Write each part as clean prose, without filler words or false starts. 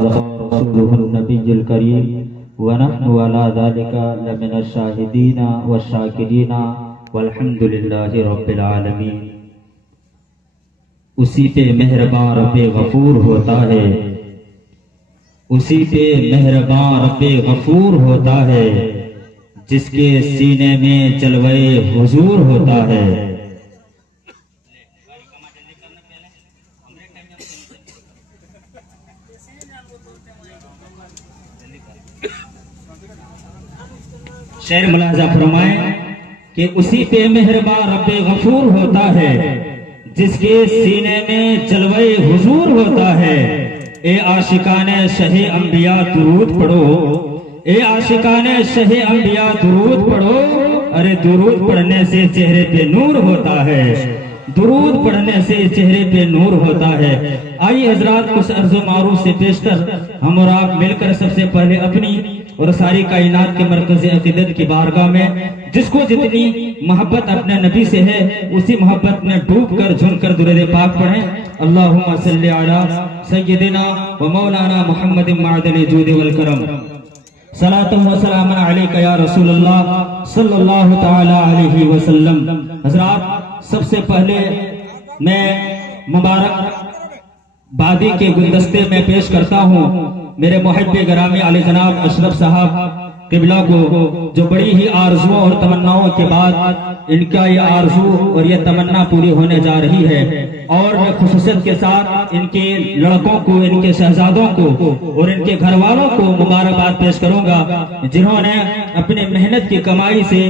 رسوله النبي الكريم ونحن على ذلك لمن الشاهدين والشاكرين والحمد لله رب العالمين۔ اسی پہ مہربان رب غفور ہوتا ہے، اسی پہ مہربان رب غفور ہوتا ہے، جس کے سینے میں جلوے حضور ہوتا ہے۔ شعر ملاحظہ فرمائیں کہ اسی پہ مہربان رب غفور ہوتا ہے، جس کے سینے میں جلوے حضور ہوتا ہے۔ اے عاشقان شہ انبیاء درود پڑھو، اے عاشقان شہ انبیاء درود پڑھو، ارے درود پڑھنے سے چہرے پہ نور ہوتا ہے، درود پڑھنے سے چہرے پہ نور ہوتا ہے۔ آئیے حضرات کچھ عرض و معروف سے پیشتر ہم اور آپ مل کر سب سے پہلے اپنی اور ساری کائنات کے مرکز عقیدت کی بارگاہ میں جس کو جتنی محبت اپنے نبی سے ہے اسی محبت میں ڈوب کر جھن کر درود پاک پڑھیں۔ اللہم صلی علی سیدنا و مولانا محمد معدن الجود والکرم، صلاۃ و سلام علیک یا رسول اللہ صلی اللہ تعالی علیہ وسلم۔ حضرات سب سے پہلے میں مبارک بادی کے گلدستے میں پیش کرتا ہوں میرے محب گرامی علی جناب اشرف صاحب قبلہ کو، جو بڑی ہی آرزوؤں اور تمناؤں کے بعد ان کا یہ آرزو اور یہ تمنا پوری ہونے جا رہی ہے، اور میں خصوصیت کے ساتھ ان کے لڑکوں کو، ان کے شہزادوں کو اور ان کے گھر والوں کو مبارکباد پیش کروں گا، جنہوں نے اپنی محنت کی کمائی سے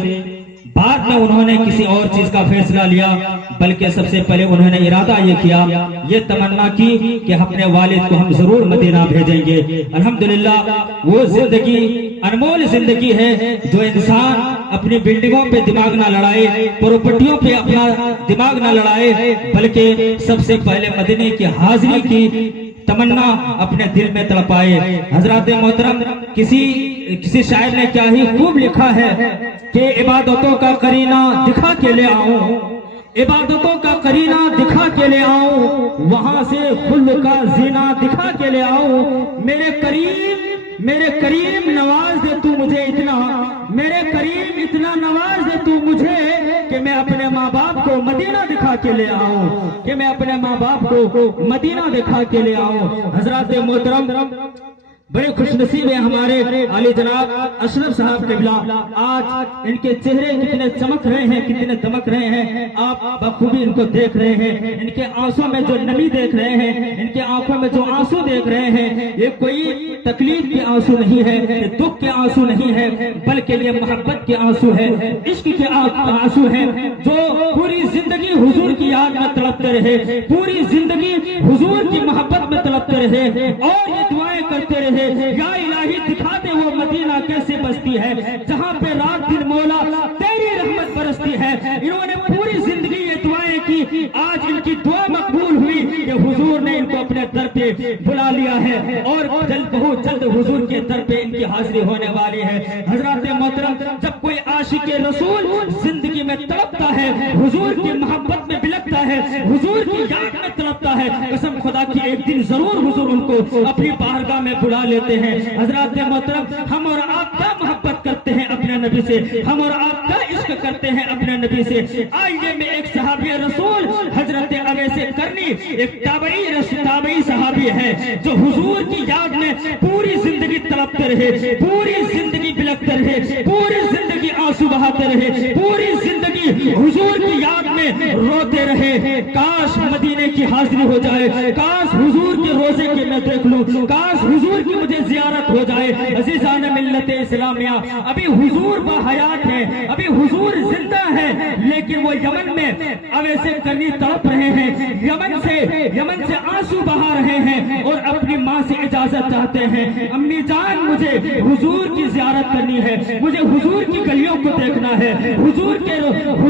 بعد میں انہوں نے کسی اور چیز کا فیصلہ لیا، بلکہ سب سے پہلے انہوں نے ارادہ یہ کیا، یہ تمنا کی کہ اپنے والد کو ہم ضرور مدینہ بھیجیں گے۔ الحمدللہ وہ زندگی انمول زندگی ہے جو انسان اپنی بلڈنگوں پہ دماغ نہ لڑائے، پراپرٹیوں پہ اپنا دماغ نہ لڑائے، بلکہ سب سے پہلے مدینے کی حاضری کی تمنا اپنے دل میں تڑپائے۔ حضرات محترم، کسی شاعر نے کیا ہی خوب لکھا ہے کہ عبادتوں کا قرینہ دکھا کے لے آؤں، عبادتوں کا قرینہ دکھا کے لے آؤں، وہاں سے خلد کا زینہ دکھا کے لے آؤں۔ میرے کریم نواز دے تو مجھے اتنا، میرے کریم اتنا نواز دے تو مجھے کہ میں اپنے ماں باپ کو مدینہ دکھا کے لے آؤں، کہ میں اپنے ماں باپ کو مدینہ دکھا کے لے آؤں۔ حضرات محترم، بڑے خوش نصیب ہیں ہمارے علی جناب اشرف صاحب قبلہ، آج ان کے چہرے کتنے چمک رہے ہیں، کتنے دمک رہے ہیں، آپ بخوبی ان کو دیکھ رہے ہیں، ان کے آنسوں میں جو نمی دیکھ رہے ہیں، ان کے آنکھوں میں جو آنسو دیکھ رہے ہیں، یہ کوئی تکلیف کے آنسو نہیں ہے، یہ دکھ کے آنسو نہیں ہے، بلکہ یہ محبت کے آنسو ہے، عشق کے آنسو ہیں، جو پوری زندگی حضور کی یاد میں تڑپتے رہے، پوری زندگی حضور کی محبت میں تڑپتے رہے، اور یہ دعائیں کرتے رہے، یا الہی دکھا دے وہ مدینہ کیسے بستی ہے جہاں پہ رات دن مولا تیری رحمت برستی ہے۔ انہوں نے پوری زندگی یہ دعائیں کی، آج ان کی دعا مقبول ہوئی کہ حضور نے ان کو اپنے در پہ بلا لیا ہے، اور بہت جلد حضور کے در پہ ان کی حاضری ہونے والی ہے۔ حضرات محترم، جب کوئی عاشق رسول زندگی میں تڑپتا ہے، حضور کی محبت میں بلکتا ہے، حضور کی یاد میں تڑپتا ہے، قسم خدا کی ایک دن ضرور حضور ان کو اپنی بارگاہ میں بلا لیتے ہیں۔ حضرات محترم، ہم اور آپ کیا محبت کرتے ہیں اپنے نبی سے، ہم اور آپ کیا عشق کرتے ہیں اپنے نبی سے۔ آئیے میں ایک صحابی رسول حضرت اویس کرنی، ایک تابعی صحابی ہے جو حضور کی یاد میں پوری زندگی تڑپتے رہے، پوری زندگی بلکتے رہے، پوری زندگی آنسو بہاتے رہے، پوری زندگی حضور کی یاد میں روتے رہے۔ کاش مدینے کی حاضری ہو جائے، کاش حضور کے روزے کے میں دیکھ لوں، کاش حضور کی مجھے زیارت ہو جائے۔ عزیزان ملت اسلامیہ، ابھی حضور باحیات ہے، ابھی حضور زندہ ہے، لیکن وہ یمن میں اویس کرنی تڑپ رہے ہیں، یمن سے آنسو بہا رہے ہیں، اور اپنی ماں سے اجازت چاہتے ہیں، امی جان مجھے حضور کی زیارت کرنی ہے، مجھے حضور کی گلیوں کو دیکھنا ہے، حضور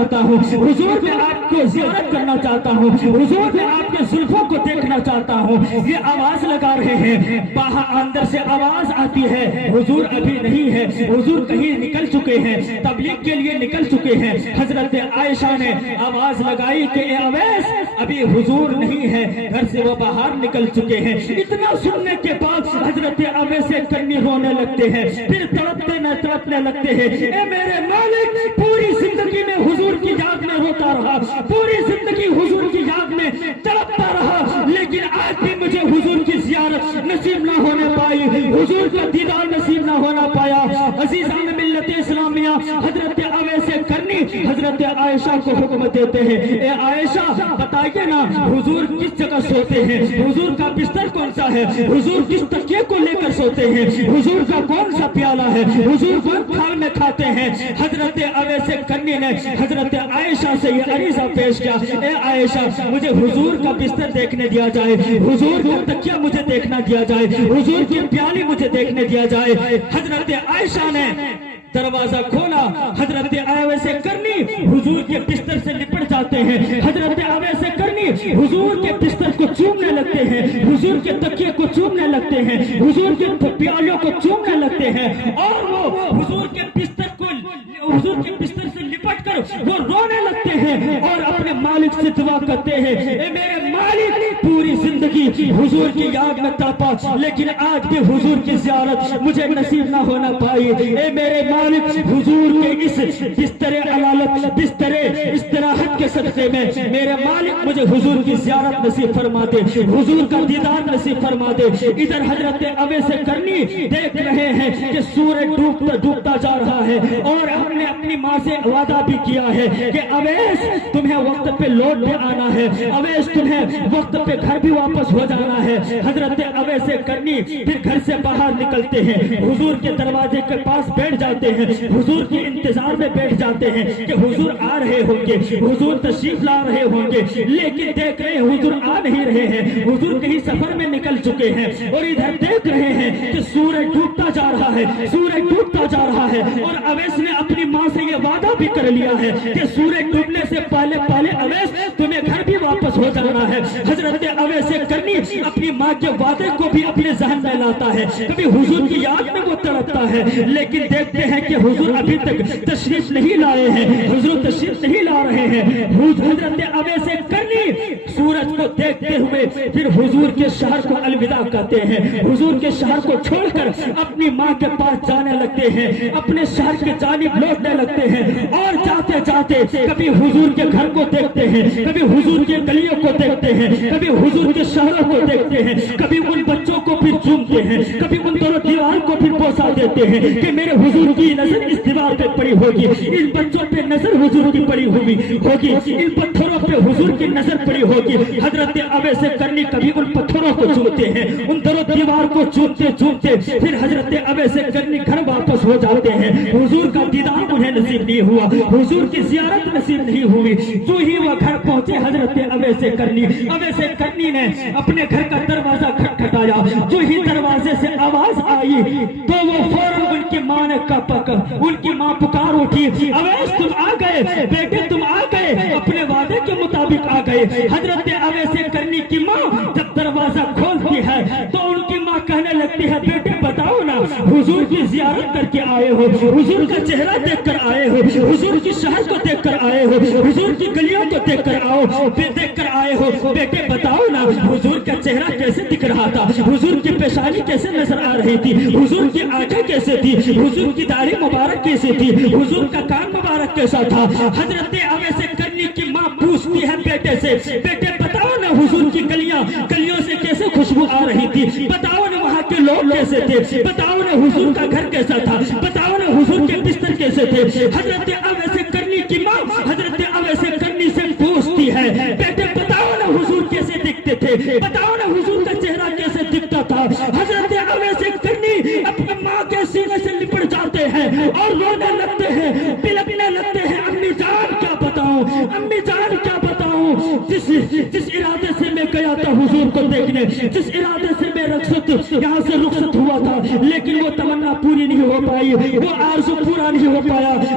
چاہتا ہوں، حضور میں آپ کو زیارت کرنا چاہتا ہوں، حضور میں آپ کے زلفوں کو دیکھنا چاہتا ہوں۔ یہ آواز لگا رہے ہیں، باہر اندر سے آواز آتی ہے حضور ابھی نہیں ہے، حضور کہیں نکل چکے ہیں، تبلیغ کے لیے نکل چکے ہیں۔ حضرت عائشہ نے آواز لگائی کہ اے اویس ابھی حضور نہیں ہے، گھر سے وہ باہر نکل چکے ہیں۔ اتنا سننے کے بعد حضرت اویس کرنی رونے لگتے ہیں، پھر تڑپنے لگتے ہیں، اے میرے مالک پوری زندگی میں حضور کی یاد میں روتا رہا، پوری زندگی حضور کی یاد میں تڑپتا رہا، لیکن آج بھی مجھے حضور کی زیارت نصیب نہ ہونے پائی، حضور کا دیدار نصیب نہ ہونا پایا۔ عزیزان ملت اسلامیہ، حضرت اویس کرنی حضرت عائشہ کو حکم دیتے ہیں، اے عائشہ بتائیے نا حضور کس جگہ سوتے ہیں، حضور کا بستر کون سا ہے، حضور کس تکیے کو لے کر سوتے ہیں، حضور کا کون سا پیالہ ہے، حضور کون تھال میں کھاتے ہیں۔ حضرت اویس کرنی نے حضرت عائشہ سے یہ عریضہ پیش کیا، اے عائشہ مجھے حضور کا بستر دیکھنے دیا جائے، حضور کا تکیہ مجھے دیکھنا دیا جائے، حضور کی پیالی مجھے دیکھنے دیا جائے۔ حضرت عائشہ نے دروازہ کھولا، حضرت اویس کرنی حضور کے بستر سے لپٹ جاتے ہیں، حضرت اویس کرنی حضور کے بستر کو چومنے لگتے ہیں، حضور کے تکیے کو چومنے لگتے ہیں، حضور کے پیالوں کو چومنے لگتے ہیں، اور وہ حضور کے بستر سے لپٹ کر وہ رونے لگتے ہیں اور اپنے مالک سے دعا کرتے ہیں، اے میرے مالک پوری زندگی حضور کی یاد میں تڑپا، لیکن آج بھی حضور کی زیارت مجھے نصیب نہ ہونا پائی۔ اے میرے مالک حضور کے اس بستر علالت، بستر استراحت کے صدقے میں میرے مالک مجھے حضور کی زیارت نصیب فرما دے، حضور کا دیدار نصیب فرما دے۔ ادھر حضرت اویس کرنی دیکھ رہے ہیں کہ سورج ڈوبتا جا رہا ہے، اور ہم نے اپنی ماں سے وعدہ بھی کیا ہے کہ اویس تمہیں وقت پہ لوٹ کے آنا ہے، اویس تمہیں وقت پہ گھر بھی واپس ہو جانا ہے۔ حضرت اویس کرنی پھر گھر سے باہر نکلتے ہیں، حضور کے دروازے کے پاس بیٹھ جاتے ہیں، حضور کے انتظار میں بیٹھ جاتے ہیں کہ حضور آ رہے ہوں گے، حضور تشریف لا رہے ہوں گے، لیکن دیکھ رہے ہیں حضور آ نہیں رہے ہیں، حضور کہیں سفر میں نکل چکے ہیں، اور ادھر دیکھ رہے ہیں کہ سورج ڈوبتا جا رہا ہے، سورج ڈوبتا جا رہا ہے، اور اویس نے اپنی ماں سے یہ وعدہ بھی کر لیا ہے کہ سورج ڈوبنے سے پہلے اویس تمہیں گھر بھی واپس ہو جانا ہے۔ حضرت اویس کرنی اپنی ماں کے وعدے کو بھی اپنے ذہن میں لاتا ہے، کبھی حضور کی یاد میں وہ تڑپتا ہے، لیکن دیکھتے ہیں کہ حضور ابھی تک تشریف نہیں لائے ہیں، حضور تشریف نہیں لا رہے ہیں۔ حضرت اویس کرنی سورج کو دیکھتے ہوئے پھر حضور کے شہر کو الوداع کہتے ہیں، حضور کے شہر کو چھوڑ کر اپنی ماں کے پاس جانے لگتے ہیں، اپنے شہر کے جانب لوٹنے لگتے ہیں، اور جاتے جاتے کبھی حضور کے گھر کو دیکھتے ہیں، کبھی حضور کے گلیوں کو دیکھتے ہیں، کبھی حضور کے شہروں کو دیکھتے ہیں، کبھی ان بچوں کو پھر چومتے ہیں، کبھی ان دونوں دیوار کو پھر بوسا دیتے ہیں کہ میرے حضور کی نظر اس دیوار پہ پڑی ہوگی، ان بچوں پہ نظر حضور کی پڑی ہوگی، ان پتھروں پہ حضور کی نظر پڑی ہوگی۔ حضرت اویس کرنی کبھی ان پتھروں کو چومتے ہیں، ان دونوں دیوار کو چومتے پھر حضرت اویس کرنی گھر واپس ہو جاتے ہیں۔ حضور کا دیدار انہیں نصیب نہیں ہوا، حضور کی زیارت نصیب نہیں ہوئی۔ جو ہی وہ گھر پہنچے حضرت اویس کرنی نے اپنے گھر کا دروازہ کھٹکھٹایا، جو ہی دروازے سے آواز آئی تو وہ فوراً ان کی ماں نے ان کی ماں پکار اٹھی، اویس تم آ گئے، بیٹے تم آ گئے، اپنے وعدے کے مطابق آ گئے۔ حضرت اویس کرنی کی ماں جب دروازہ کھولتی ہے تو ان کی ماں کہنے لگتی ہے، بیٹے بتاؤ نا حضور کی زیارت کر کے آئے ہو، حضور کا چہرہ دیکھ کر آئے ہو، حضور کی شہر کو دیکھ کر آئے ہو، حضور کی گلیوں کو دیکھ کر آئے ہو، بیٹے بتاؤ نا حضور کا چہرہ کیسے دکھ رہا تھا، حضور کی پیشانی کیسے نظر آ رہی تھی، حضور کی آنکھیں کیسے تھی، حضور کی داڑھی مبارک کیسے تھی، حضور کا کان مبارک کیسا تھا۔ حضرت اویس کرنی کی ماں پوچھتی ہے بیٹے سے، بیٹے بتاؤ نا حضور کی گلیوں سے کیسے خوشبو آ رہی تھی، بتاؤ نا وہاں کے لوگ کیسے تھے، بتاؤ نا حضور کا گھر کیسا تھا، بتاؤ نا حضور کے بستر کیسے تھے۔ حضرت اویس کرنی کی ماں حضرت اویس کرنی سے پوچھتی ہے، بیٹے بتاؤ نا حضور کیسے دکھتے تھے، بتاؤ نا حضور کا چہرہ کیسے دکھتا تھا۔ حضرت اویس کرنی اپنی ماں کے سینے سے لپٹ جاتے ہیں اور رونے لگتے ہیں، بلکنے لگتے ہیں، امی جان کیا بتاؤں، امی جان کیا بتاؤں، جس ارادے سے میں گیا تھا حضور کو دیکھنے، جس ارادے سے میں یہاں سے رخصت ہوا تھا، لیکن وہ تمنا پوری نہیں ہو پائی، وہ آرزو پورا نہیں ہو پایا۔